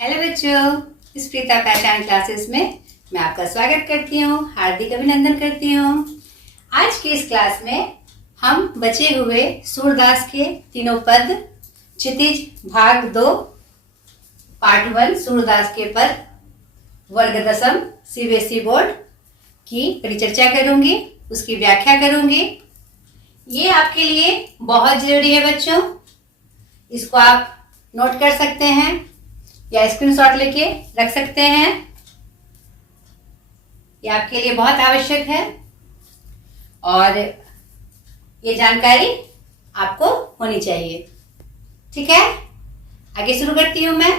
Hello बच्चों, स्प्रीता पहचान classes में मैं आपका स्वागत करती हूँ, हार्दिक अभिनंदन करती हूँ। आज की इस क्लास में हम बचे हुए सूरदास के तीनों पद क्षितिज भाग 2 पार्ट 1 सूरदास के पद वर्ग दशम सीबीएसई बोर्ड की परिचर्चा करूंगी, उसकी व्याख्या करूंगी। ये आपके लिए बहुत जरूरी है बच्चों, इसको आप नोट कर सकते हैं या स्क्रीनशॉट लेके रख सकते हैं। ये आपके लिए बहुत आवश्यक है और ये जानकारी आपको होनी चाहिए। ठीक है, आगे शुरू करती हूं मैं।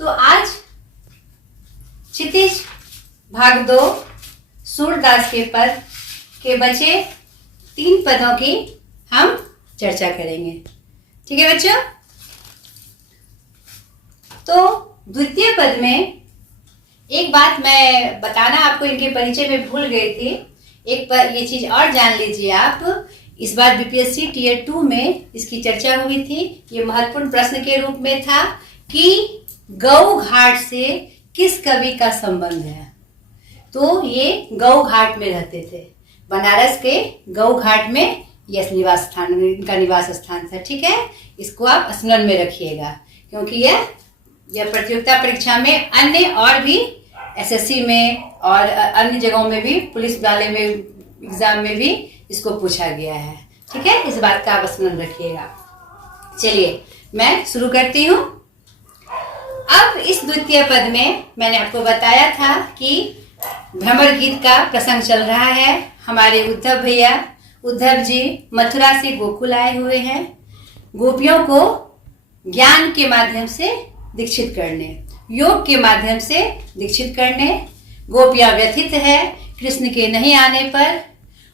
तो आज क्षितिज भाग 2 सूरदास के पद के बचे 3 पदों की हम चर्चा करेंगे। ठीक है बच्चों, तो द्वितीय पद में एक बात मैं बताना आपको इनके परिचय में भूल गई थी। एक पर ये चीज और जान लीजिए आप, इस बार बीपीएससी टीयर 2 में इसकी चर्चा हुई थी। ये महत्वपूर्ण प्रश्न के रूप में था कि गौ घाट से किस कवि का संबंध है। तो ये गौ घाट में रहते थे, बनारस के गौ घाट में यह निवास स्थान, इनका निवास स्थान था। ठीक है, इसको आप स्मरण में रखिएगा क्योंकि यह प्रतियोगिता परीक्षा में अन्य और भी एसएससी में और अन्य जगहों में भी, पुलिस वाले में एग्जाम में भी इसको पूछा गया है। ठीक है, इस बात का आप स्मरण रखिएगा। चलिए मैं शुरू करती हूँ। अब इस द्वितीय पद में मैंने आपको बताया था कि भ्रमर गीत का प्रसंग चल रहा है। हमारे उद्धव भैया, उद्धव जी मथुरा से गोकुल आए हुए हैं गोपियों को ज्ञान के माध्यम से दीक्षित करने, योग के माध्यम से दीक्षित करने। गोपियां व्यथित है कृष्ण के नहीं आने पर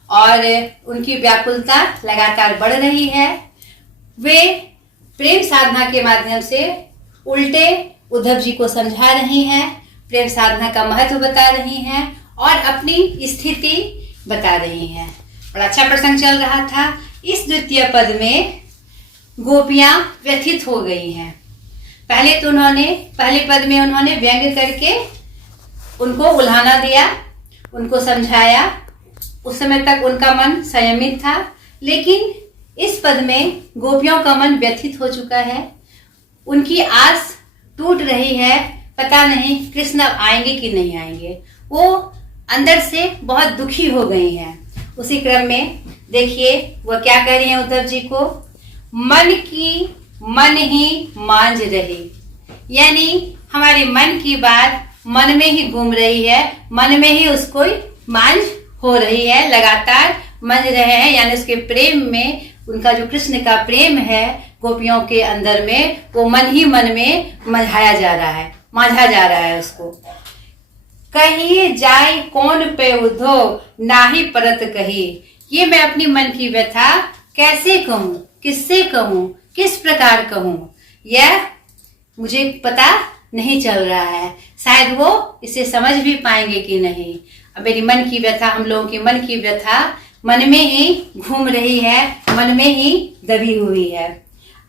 और उनकी व्याकुलता लगातार बढ़ रही है। वे प्रेम साधना के माध्यम से उल्टे उद्धव जी को समझा रही हैं, प्रेम साधना का महत्व बता रही हैं और अपनी स्थिति बता रही हैं। बड़ा अच्छा प्रसंग चल रहा था। इस द्वितीय पद में गोपियां व्यथित हो गई हैं। पहले पद में उन्होंने व्यंग करके उनको उल्हाना दिया, उनको समझाया। उस समय तक उनका मन संयमित था, लेकिन इस पद में गोपियों का मन व्यथित हो चुका है। उनकी आस टूट रही है, पता नहीं कृष्ण आएंगे कि नहीं आएंगे। वो अंदर से बहुत दुखी हो गई हैं। उसी क्रम में देखिए वो क्या कर रही है उद्धव जी को, मन ही मांझ रही, यानी हमारे मन की बात मन में ही घूम रही है, मन में ही उसको मांझ हो रही है, लगातार मंझ रहे हैं। यानी उसके प्रेम में, उनका जो कृष्ण का प्रेम है गोपियों के अंदर में, वो मन ही मन में मंझाया जा रहा है, मांझा जा रहा है उसको। कहिए जाए कौन पे उद्धव नाही परत कही, ये मैं अपनी मन की व्यथा कैसे कहूँ, किससे कहूँ, किस प्रकार कहूँ, यह मुझे पता नहीं चल रहा है। शायद वो इसे समझ भी पाएंगे कि नहीं। अब मेरी मन की व्यथा, हम लोगों की मन की व्यथा मन में ही घूम रही है, मन में ही दबी हुई है।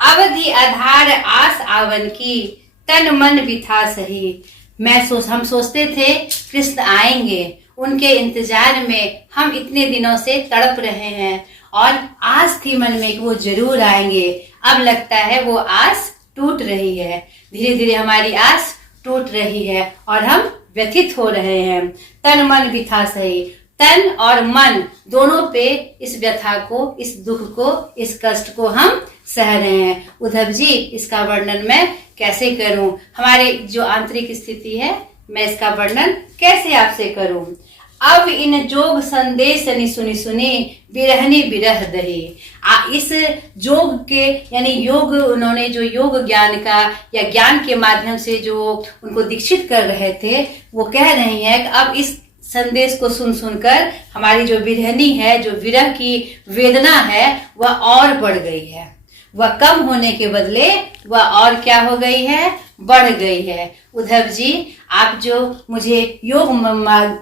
अवधि आधार आस आवन की तन मन बिथा सही, हम सोचते थे कृष्ण आएंगे, उनके इंतजार में हम इतने दिनों से तड़प रहे हैं और आस थी मन में कि वो जरूर आएंगे। अब लगता है वो आस टूट रही है, धीरे धीरे हमारी आस टूट रही है और हम व्यथित हो रहे हैं। तन मन बिथा सही, तन और मन दोनों पे इस व्यथा को, इस दुख को, इस कष्ट को हम सह रहे हैं। उद्धव जी इसका वर्णन मैं कैसे करूं, हमारे जो आंतरिक स्थिति है मैं इसका वर्णन कैसे आपसे करूं। अब इन जोग संदेश सुनी सुनी बिरहनी बिरह दही। इस जोग के, यानी योग, उन्होंने जो योग ज्ञान का या ज्ञान के माध्यम से जो उनको दीक्षित कर रहे थे, वो कह रही हैं कि अब इस संदेश को सुन सुनकर हमारी जो बिरहनी है, जो विरह की वेदना है, वह और बढ़ गई है। वह कम होने के बदले वह और क्या हो गई है, बढ़ गई है। उद्धव जी आप जो मुझे योग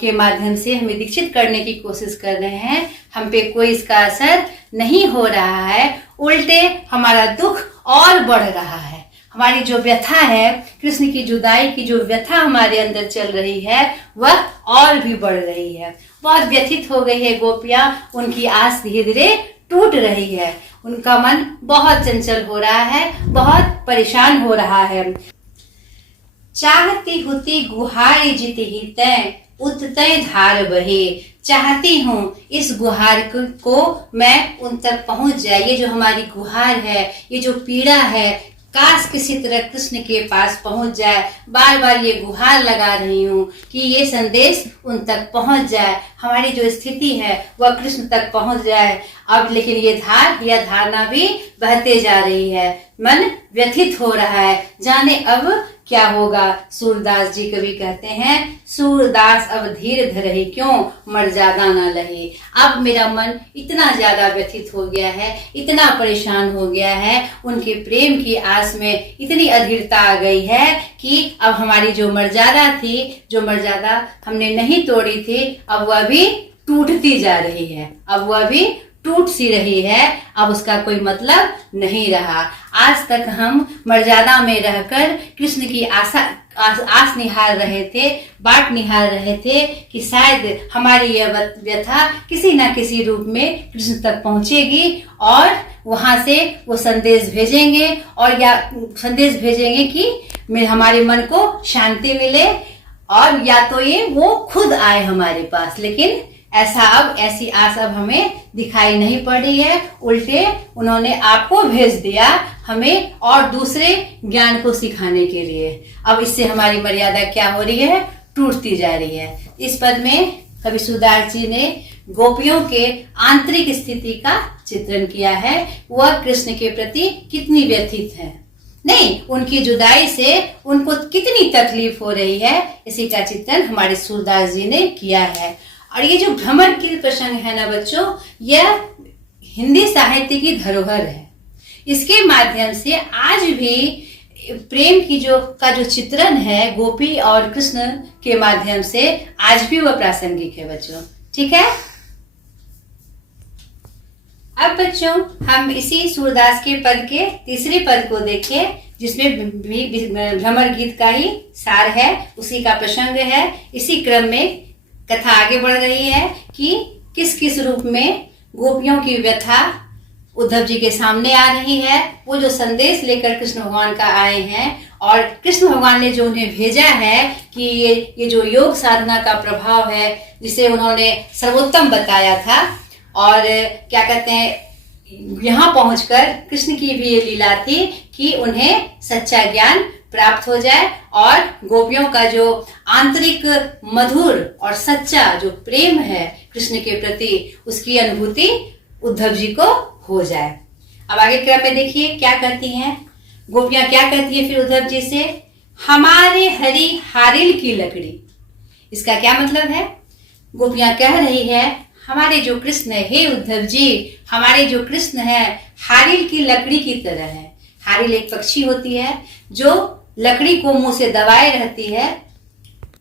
के माध्यम से हमें दीक्षित करने की कोशिश कर रहे हैं, हम पे कोई इसका असर नहीं हो रहा है, उल्टे हमारा दुख और बढ़ रहा है, हमारी जो व्यथा है, कृष्ण की जुदाई की जो व्यथा हमारे अंदर चल रही है, वह और भी बढ़ रही है। बहुत व्यथित हो गई है गोपियां, उनकी आस धीरे धीरे टूट रही है, उनका मन बहुत चंचल हो रहा है, बहुत परेशान हो रहा है। चाहती हुती गुहार जित ही तय उततय धार बहे। चाहती हूँ इस गुहार को मैं उन तक पहुंच जाए। ये जो हमारी गुहार है, ये जो पीड़ा है, काश किसी तरह कृष्ण के पास पहुंच जाए। बार बार ये गुहार लगा रही हूँ कि ये संदेश उन तक पहुंच जाए, हमारी जो स्थिति है वह कृष्ण तक पहुंच जाए। अब लेकिन ये धार या धारणा भी बहते जा रही है, मन व्यथित हो रहा है, जाने अब क्या होगा। सूरदास जी कवि कहते हैं, सूरदास अब धीर धरहि क्यों मर्यादा न लहे। अब मेरा मन इतना ज्यादा व्यथित हो गया है, इतना परेशान हो गया है, उनके प्रेम की आस में इतनी अधीरता आ गई है कि अब हमारी जो मर्यादा थी, जो मर्यादा हमने नहीं तोड़ी थी, अब वह भी टूटती जा रही है, अब वह भी टूट सी रही है, अब उसका कोई मतलब नहीं रहा। आज तक हम मर्यादा में रहकर कृष्ण की आस निहार रहे थे, बाट निहार रहे थे कि शायद हमारी यह व्यथा किसी न किसी रूप में कृष्ण तक पहुंचेगी और वहां से वो संदेश भेजेंगे, और या संदेश भेजेंगे कि हमारे मन को शांति मिले, और या तो ये वो खुद आए हमारे पास। लेकिन ऐसी आस अब हमें दिखाई नहीं पड़ रही है, उल्टे उन्होंने आपको भेज दिया हमें और दूसरे ज्ञान को सिखाने के लिए। अब इससे हमारी मर्यादा क्या हो रही है, टूटती जा रही है। इस पद में कवि सूरदास जी ने गोपियों के आंतरिक स्थिति का चित्रण किया है, वह कृष्ण के प्रति कितनी व्यथित है, नहीं उनकी जुदाई से उनको कितनी तकलीफ हो रही है, इसी का चित्रण हमारे सूरदास जी ने किया है। और ये जो भ्रमर गीत प्रसंग है ना बच्चों, यह हिंदी साहित्य की धरोहर है। इसके माध्यम से आज भी प्रेम की जो चित्रण है गोपी और कृष्ण के माध्यम से, आज भी वह प्रासंगिक है बच्चों। ठीक है, अब बच्चों हम इसी सूरदास के पद के तीसरे पद को देखिए, जिसमें भी भ्रमर गीत का ही सार है, उसी का प्रसंग है। इसी क्रम में कथा आगे बढ़ रही है कि किस किस रूप में गोपियों की व्यथा उद्धव जी के सामने आ रही है। वो जो संदेश लेकर कृष्ण भगवान का आए हैं, और कृष्ण भगवान ने जो उन्हें भेजा है कि ये जो योग साधना का प्रभाव है, जिसे उन्होंने सर्वोत्तम बताया था, और क्या कहते हैं, यहाँ पहुंचकर कृष्ण की भी ये लीला थी कि उन्हें सच्चा ज्ञान प्राप्त हो जाए और गोपियों का जो आंतरिक मधुर और सच्चा जो प्रेम है कृष्ण के प्रति, उसकी अनुभूति उद्धव जी को हो जाए। अब आगे क्रम में देखिए क्या कहती हैं गोपियां, क्या कहती है फिर उद्धव जी से, हमारे हरि हारिल की लकड़ी। इसका क्या मतलब है, गोपियां कह रही है हमारे जो कृष्ण है, हे उद्धव जी, हमारे जो कृष्ण है हारिल की लकड़ी की तरह है। हारिल एक पक्षी होती है जो लकड़ी को मुंह से दबाए रहती है।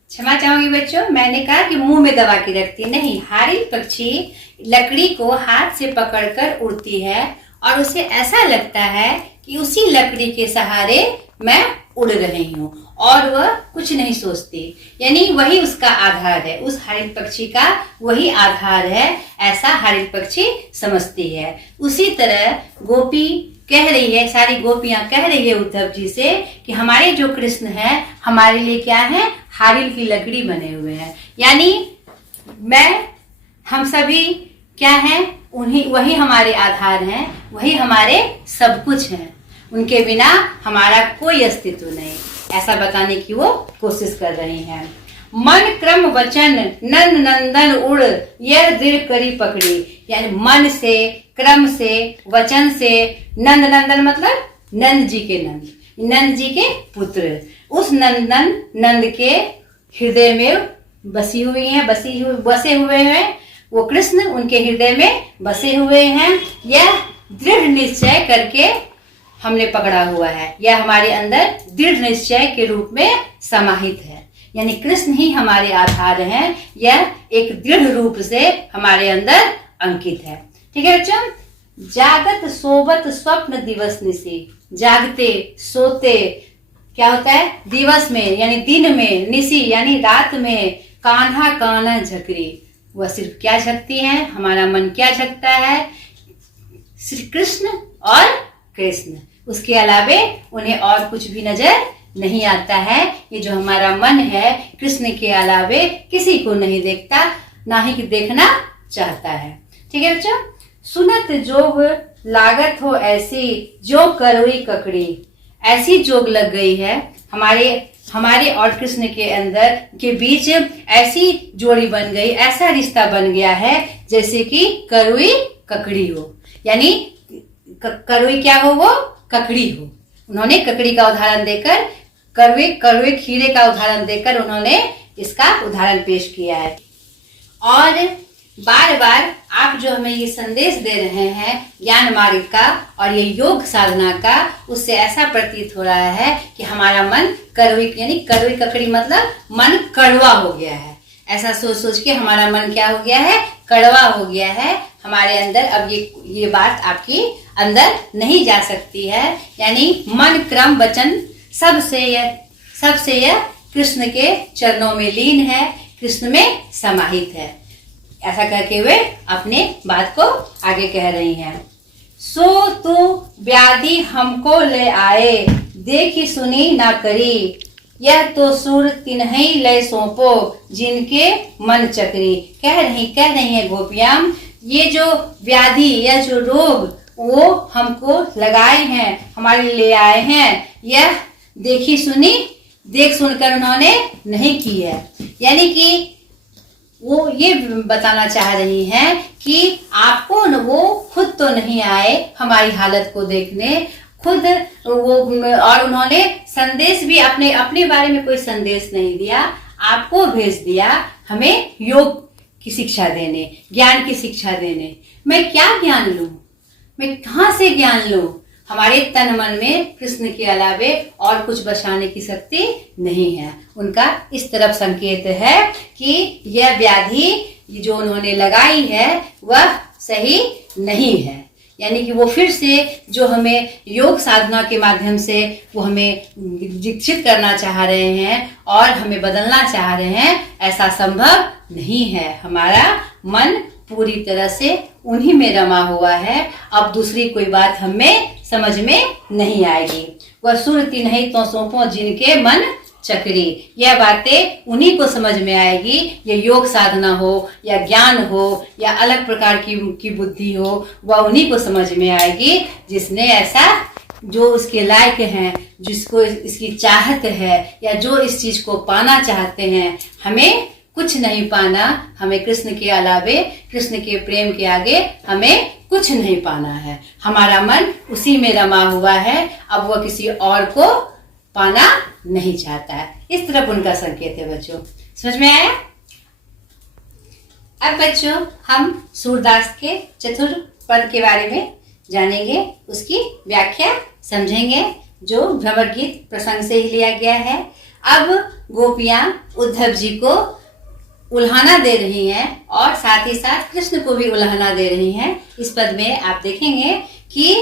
क्षमा चाहूंगी बच्चों, मैंने कहा कि मुंह में दबा के रखती, नहीं, हारिल पक्षी लकड़ी को हाथ से पकड़कर उड़ती है और उसे ऐसा लगता है कि उसी लकड़ी के सहारे मैं उड़ रही हूँ, और वह कुछ नहीं सोचती, यानी वही उसका आधार है, उस हारिल पक्षी का वही आधार है, ऐसा हारिल पक्षी समझती है। उसी तरह गोपी कह रही है, सारी गोपियां कह रही है उद्धव जी से कि हमारे जो कृष्ण है हमारे लिए क्या है, हारिल की लकड़ी बने हुए हैं, यानी हम सभी क्या हैं, वही हमारे आधार हैं, वही हमारे सब कुछ हैं, उनके बिना हमारा कोई अस्तित्व नहीं, ऐसा बताने की वो कोशिश कर रही हैं। मन क्रम वचन नंद नंदन उड़ यह दृढ़ करी पकड़ी, यानी मन से, क्रम से, वचन से, नंद नंदन मतलब नंद जी के नंद जी के पुत्र, उस नंद के हृदय में बसे हुए हैं वो कृष्ण, उनके हृदय में बसे हुए हैं। यह दृढ़ निश्चय करके हमने पकड़ा हुआ है, यह हमारे अंदर दृढ़ निश्चय के रूप में समाहित है, यानी कृष्ण ही हमारे आधार हैं, यह एक दृढ़ रूप से हमारे अंदर अंकित है। ठीक है बच्चों, जागत सोबत स्वप्न दिवस निशी जागते सोते क्या होता है, दिवस में यानी दिन में, निशी यानी रात में, कान्हा कान्हा झकरी, वह सिर्फ क्या झकती है, हमारा मन क्या झकता है, श्री कृष्ण और कृष्ण, उसके अलावे उन्हें और कुछ भी नजर नहीं आता है। ये जो हमारा मन है कृष्ण के अलावे किसी को नहीं देखता, ना ही देखना चाहता है। ठीक है बच्चों, सुनत जोग लागत हो ऐसी जो करोई ककड़ी, ऐसी जोग लग गई है हमारे और कृष्ण के अंदर के बीच, ऐसी जोड़ी बन गई, ऐसा रिश्ता बन गया है जैसे कि करुई ककड़ी हो। यानी करुई क्या हो, वो ककड़ी हो। उन्होंने ककड़ी का उदाहरण देकर, कड़वे खीरे का उदाहरण देकर उन्होंने इसका उदाहरण पेश किया है। और बार बार आप जो हमें ये संदेश दे रहे हैं ज्ञान मार्ग का और ये योग साधना का, उससे ऐसा प्रतीत हो रहा है कि हमारा मन कड़वी, यानी कड़वी ककड़ी मतलब मन कड़वा हो गया है। ऐसा सोच सोच के हमारा मन क्या हो गया है, कड़वा हो गया है हमारे अंदर। अब ये बात आपकी अंदर नहीं जा सकती है। यानी मन क्रम वचन सबसे यह कृष्ण के चरणों में लीन है, कृष्ण में समाहित है। ऐसा करके वे अपने बात को आगे कह रही हैं। सो तू व्याधि हमको ले आए, देखी सुनी ना करी, यह तो सुर तिन्हई लय सौंपो, जिनके मन चक्री। कह रही है गोपियां, ये जो व्याधि या जो रोग वो हमको लगाए हैं, हमारे लिए आए हैं, यह देख सुनकर उन्होंने नहीं की है। यानी कि वो ये बताना चाह रही हैं कि आपको वो खुद तो नहीं आए हमारी हालत को देखने, खुद वो, और उन्होंने संदेश भी अपने बारे में कोई संदेश नहीं दिया, आपको भेज दिया हमें योग की शिक्षा देने, ज्ञान की शिक्षा देने। मैं क्या ज्ञान लूं, मैं कहाँ से ज्ञान लूं? हमारे तन मन में कृष्ण के अलावे और कुछ बसाने की शक्ति नहीं है। उनका इस तरफ संकेत है कि यह व्याधि जो उन्होंने लगाई है वह सही नहीं है। यानी कि वो फिर से जो हमें योग साधना के माध्यम से वो हमें दीक्षित करना चाह रहे हैं और हमें बदलना चाह रहे हैं, ऐसा संभव नहीं है। हमारा मन पूरी तरह से उन्हीं में रमा हुआ है। अब दूसरी कोई बात हमें समझ में नहीं आएगी। वह सुरती नहीं तो सौंपो जिनके मन चक्री, यह बातें उन्हीं को समझ में आएगी। ये योग साधना हो या ज्ञान हो या अलग प्रकार की बुद्धि हो, वह उन्हीं को समझ में आएगी जिसने ऐसा, जो उसके लायक हैं, जिसको इसकी चाहत है या जो इस चीज को पाना चाहते हैं। हमें कुछ नहीं पाना, हमें कृष्ण के अलावे, कृष्ण के प्रेम के आगे हमें कुछ नहीं पाना है। हमारा मन उसी में रमा हुआ है, अब वह किसी और को पाना नहीं चाहता है। इस तरफ उनका संकेत है बच्चों। समझ में आया? अब बच्चों हम सूरदास के चतुर्थ पद के बारे में जानेंगे, उसकी व्याख्या समझेंगे, जो भ्रमर गीत प्रसंग से ही लिया गया है। अब गोपियां उद्धव जी को उल्हाना दे रही हैं और साथ ही साथ कृष्ण को भी उल्हाना दे रही हैं। इस पद में आप देखेंगे कि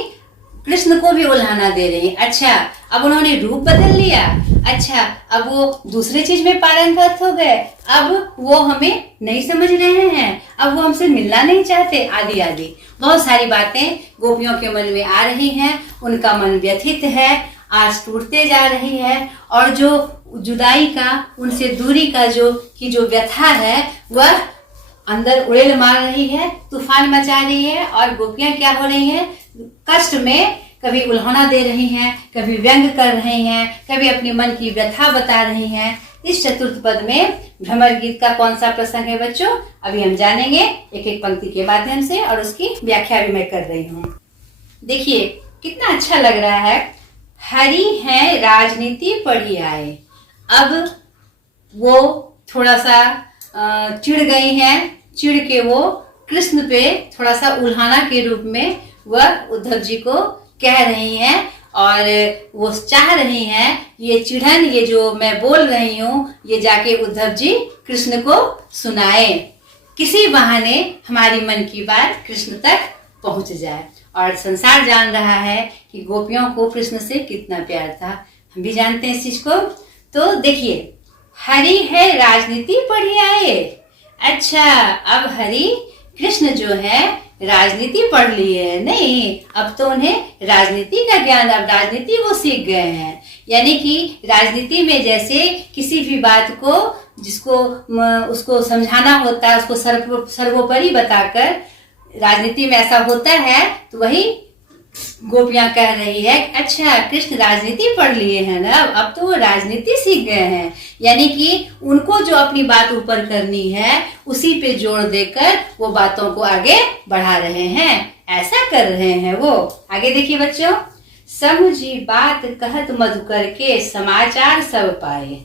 कृष्ण को भी उल्हाना दे रही हैं। अच्छा, अब उन्होंने रूप बदल लिया, अच्छा अब वो दूसरे चीज में पारंगत हो गए, अब वो हमें नहीं समझ रहे हैं, अब वो हमसे मिलना नहीं चाहते, आदि आदि बहुत सारी बातें गोपियों के मन में आ रही हैं। उनका मन व्यथित है, आज टूटते जा रही है, और जो जुदाई का, उनसे दूरी का जो व्यथा है वह अंदर उड़ेल मार रही है, तूफान मचा रही है। और गोपियां क्या हो रही हैं, कष्ट में कभी उल्हाना दे रही हैं, कभी व्यंग कर रही हैं, कभी अपनी मन की व्यथा बता रही हैं। इस चतुर्थ पद में भ्रमर गीत का कौन सा प्रसंग है बच्चों, अभी हम जानेंगे एक एक पंक्ति के माध्यम से, और उसकी व्याख्या भी मैं कर रही हूँ। देखिए कितना अच्छा लग रहा है। हरि है राजनीति पढ़ी आए। अब वो थोड़ा सा चिढ़ गई हैं, चिढ़ के वो कृष्ण पे थोड़ा सा उल्हाना के रूप में वह उद्धव जी को कह रही हैं, और वो चाह रही हैं ये चिढ़न, ये जो मैं बोल रही हूँ, ये जाके उद्धव जी कृष्ण को सुनाए, किसी बहाने हमारी मन की बात कृष्ण तक पहुंच जाए। और संसार जान रहा है कि गोपियों को कृष्ण से कितना प्यार था। हम भी जानते हैं इस चीज को। तो देखिए, हरि है राजनीति पढ़ी आए। अच्छा, अब हरि कृष्ण जो है राजनीति पढ़ लिए है? नहीं, अब तो उन्हें राजनीति का ज्ञान, अब राजनीति वो सीख गए हैं। यानी कि राजनीति में जैसे किसी भी बात को जिसको उसको समझाना होता है, उसको सर्वोपरि बताकर राजनीति में ऐसा होता है, तो वही गोपियां कह रही है अच्छा कृष्ण राजनीति पढ़ लिए हैं ना, अब तो वो राजनीति सीख गए हैं। यानी कि उनको जो अपनी बात ऊपर करनी है उसी पे जोर देकर वो बातों को आगे बढ़ा रहे हैं, ऐसा कर रहे हैं वो। आगे देखिए बच्चों, समझी बात कहत मधुकर के समाचार सब पाए।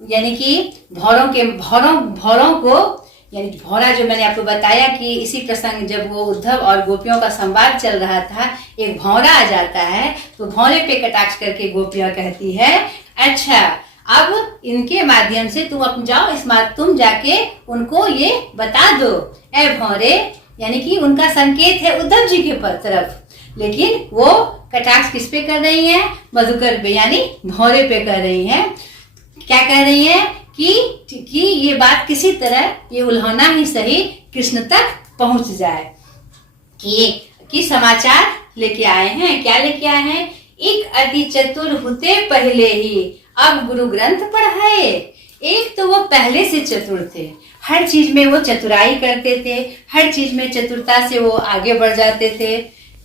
यानी कि भौरों को, यानी भौरा जो मैंने आपको बताया कि इसी प्रसंग जब वो उद्धव और गोपियों का संवाद चल रहा था, एक भौरा आ जाता है तो भौरे पे कटाक्ष करके गोपियां कहती है अच्छा अब इनके माध्यम से तुम अपन जाओ, तुम जाके उनको ये बता दो ए भौरे। यानी कि उनका संकेत है उद्धव जी के तरफ, लेकिन वो कटाक्ष किस पे कर रही है? मधुकर पे, यानी भौरे पे कर रही है। क्या कह रही है कि ये बात किसी तरह ये उल्हाना ही सही कृष्ण तक पहुंच जाए कि समाचार लेके आए हैं। क्या लेके आए हैं? एक अति चतुर होते पहले ही अब गुरु ग्रंथ पढ़ाए। एक तो वो पहले से चतुर थे, हर चीज में वो चतुराई करते थे, हर चीज में चतुरता से वो आगे बढ़ जाते थे,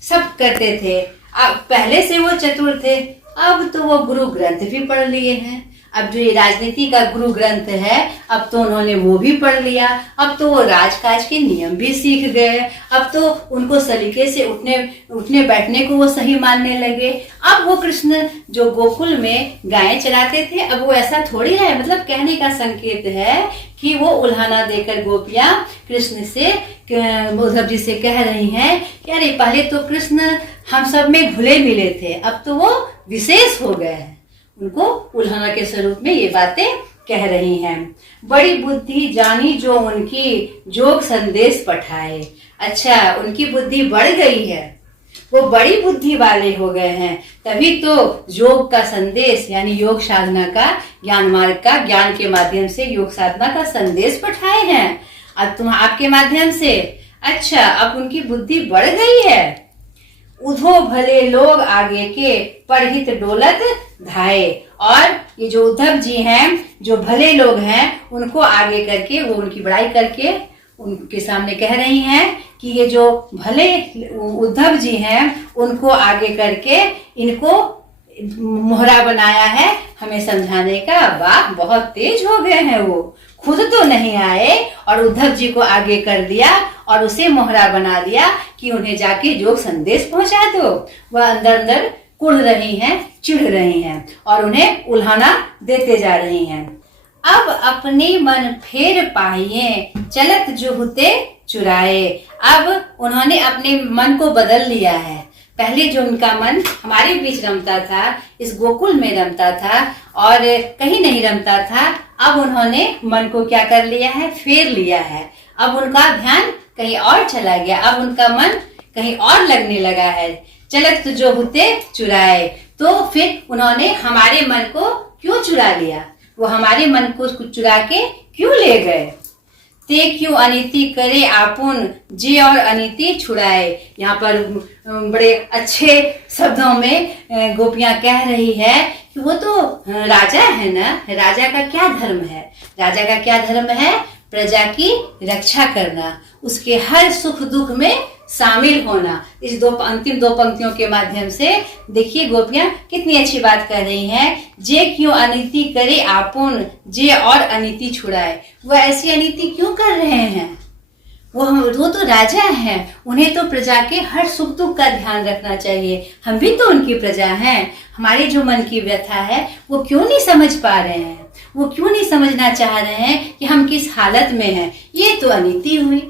सब करते थे। अब पहले से वो चतुर थे, अब तो वो गुरु ग्रंथ भी पढ़ लिए हैं। अब जो ये राजनीति का गुरु ग्रंथ है, अब तो उन्होंने वो भी पढ़ लिया। अब तो वो राजकाज के नियम भी सीख गए। अब तो उनको सलीके से उठने बैठने को वो सही मानने लगे। अब वो कृष्ण जो गोकुल में गायें चराते थे, अब वो ऐसा थोड़ी है। मतलब कहने का संकेत है कि वो उल्हाना देकर गोपियां कृष्ण से, उद्धव जी से कह रही हैं कि अरे पहले तो कृष्ण हम सब में घुले मिले थे, अब तो वो विशेष हो गए हैं। उनको उल्हाना के स्वरूप में ये बातें कह रही हैं। बड़ी बुद्धि जानी जो उनकी, जोग संदेश पठाए। अच्छा, उनकी बुद्धि बढ़ गई है, वो बड़ी बुद्धि वाले हो गए हैं, तभी तो योग का संदेश यानी योग साधना का, ज्ञान मार्ग का, ज्ञान के माध्यम से योग साधना का संदेश पठाए हैं अब आपके माध्यम से। अच्छा, अब उनकी बुद्धि बढ़ गई है। उधो भले लोग आगे के परहित डोलत धाये। और ये जो उद्धव जी हैं, जो भले लोग हैं, उनको आगे करके, वो उनकी बड़ाई करके उनके सामने कह रही हैं कि ये जो भले उद्धव जी हैं, उनको आगे करके इनको मोहरा बनाया है हमें समझाने का। वाह, बहुत तेज हो गए हैं वो, खुद तो नहीं आए और उद्धव जी को आगे कर दिया और उसे मोहरा बना दिया कि उन्हें जाके योग संदेश पहुंचा दो। वह अंदर अंदर कुढ़ रही हैं, चिढ़ रही हैं और उन्हें उल्हाना देते जा रही हैं। अब अपने मन फेर पाइए, चलत जो होते चुराए। अब उन्होंने अपने मन को बदल लिया है। पहले जो उनका मन हमारे बीच रमता था, इस गोकुल में रमता था और कहीं नहीं रमता था, अब उन्होंने मन को क्या कर लिया है? फेर लिया है। अब उनका ध्यान कहीं और चला गया, अब उनका मन कहीं और लगने लगा है। चलत जो होते चुराए, तो फिर उन्होंने हमारे मन को क्यों चुरा लिया? वो हमारे मन को चुरा के क्यों ले गए? ते क्यों अनिति करे आपुन, जे और अनिति छुड़ाए। यहाँ पर बड़े अच्छे शब्दों में गोपियां कह रही है कि वो तो राजा है ना, राजा का क्या धर्म है? राजा का क्या धर्म है? प्रजा की रक्षा करना, उसके हर सुख दुख में शामिल होना। इस अंतिम दो पंक्तियों के माध्यम से देखिए गोपियां कितनी अच्छी बात कर रही हैं। जे क्यों अनिति करे आपुन, जे और अनिति छुड़ाए। वो ऐसी अनिति क्यों कर रहे हैं? वो तो राजा हैं, उन्हें तो प्रजा के हर सुख दुख का ध्यान रखना चाहिए। हम भी तो उनकी प्रजा हैं। हमारे जो मन की व्यथा है वो क्यों नहीं समझ पा रहे हैं? वो क्यों नहीं समझना चाह रहे हैं कि हम किस हालत में हैं? ये तो अनीति हुई,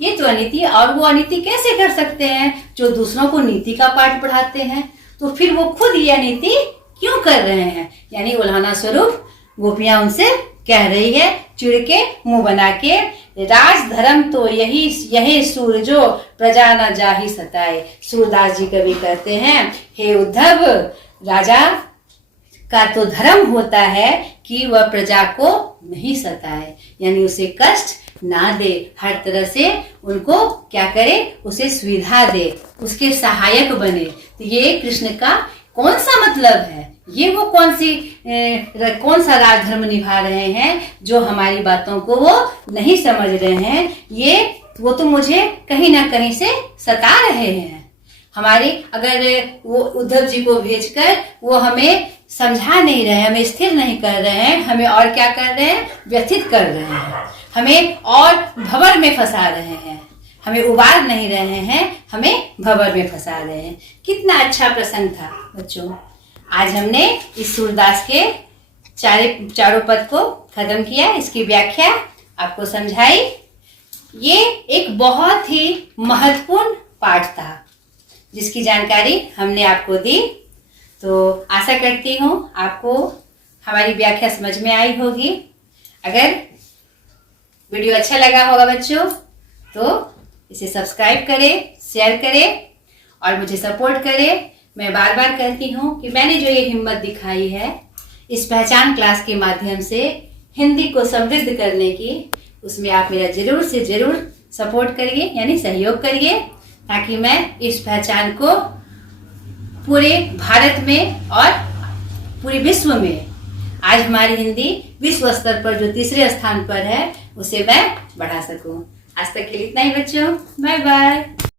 ये तो अनीति। और वो अनीति कैसे कर सकते हैं? जो दूसरों को नीति का पाठ पढ़ाते हैं। तो फिर वो खुद ये अनीति क्यों कर रहे हैं? यानी उल्हाना स्वरूप गोपियां उनसे कह रही है, चिढ़ के मुंह बना के राज धर्म तो यही सूर जो प्रजा न जाहि सताए। सूरदास जी कवि कहते हैं, हे उद्धव, राजा का तो धर्म होता है कि वह प्रजा को नहीं सताए, यानी उसे कष्ट ना दे, हर तरह से उनको क्या करे, उसे सुविधा दे, उसके सहायक बने। तो ये कृष्ण का कौन सा मतलब है, ये वो कौन सा राजधर्म निभा रहे हैं जो हमारी बातों को वो नहीं समझ रहे हैं। वो तो मुझे कहीं ना कहीं से सता रहे हैं। हमारे अगर वो उद्धव जी को भेजकर वो हमें समझा नहीं रहे, हमें स्थिर नहीं कर रहे हैं, हमें और क्या कर रहे हैं, व्यथित कर रहे हैं, हमें और भंवर में फंसा रहे हैं, हमें उबार नहीं रहे हैं, हमें भंवर में फंसा रहे हैं। कितना अच्छा प्रसंग था बच्चों। आज हमने इस सूरदास के चारों पद को खत्म किया, इसकी व्याख्या आपको समझाई। ये एक बहुत ही महत्वपूर्ण पाठ था जिसकी जानकारी हमने आपको दी। तो आशा करती हूँ आपको हमारी व्याख्या समझ में आई होगी। अगर वीडियो अच्छा लगा होगा बच्चों तो इसे सब्सक्राइब करें, शेयर करें और मुझे सपोर्ट करें। मैं बार बार कहती हूँ कि मैंने जो ये हिम्मत दिखाई है इस पहचान क्लास के माध्यम से हिंदी को समृद्ध करने की, उसमें आप मेरा जरूर से जरूर सपोर्ट करिए, यानी सहयोग करिए, ताकि मैं इस पहचान को पूरे भारत में और पूरे विश्व में, आज हमारी हिंदी विश्व स्तर पर जो तीसरे स्थान पर है, उसे मैं बढ़ा सकूं। आज तक के लिए इतना ही बच्चों, बाय बाय।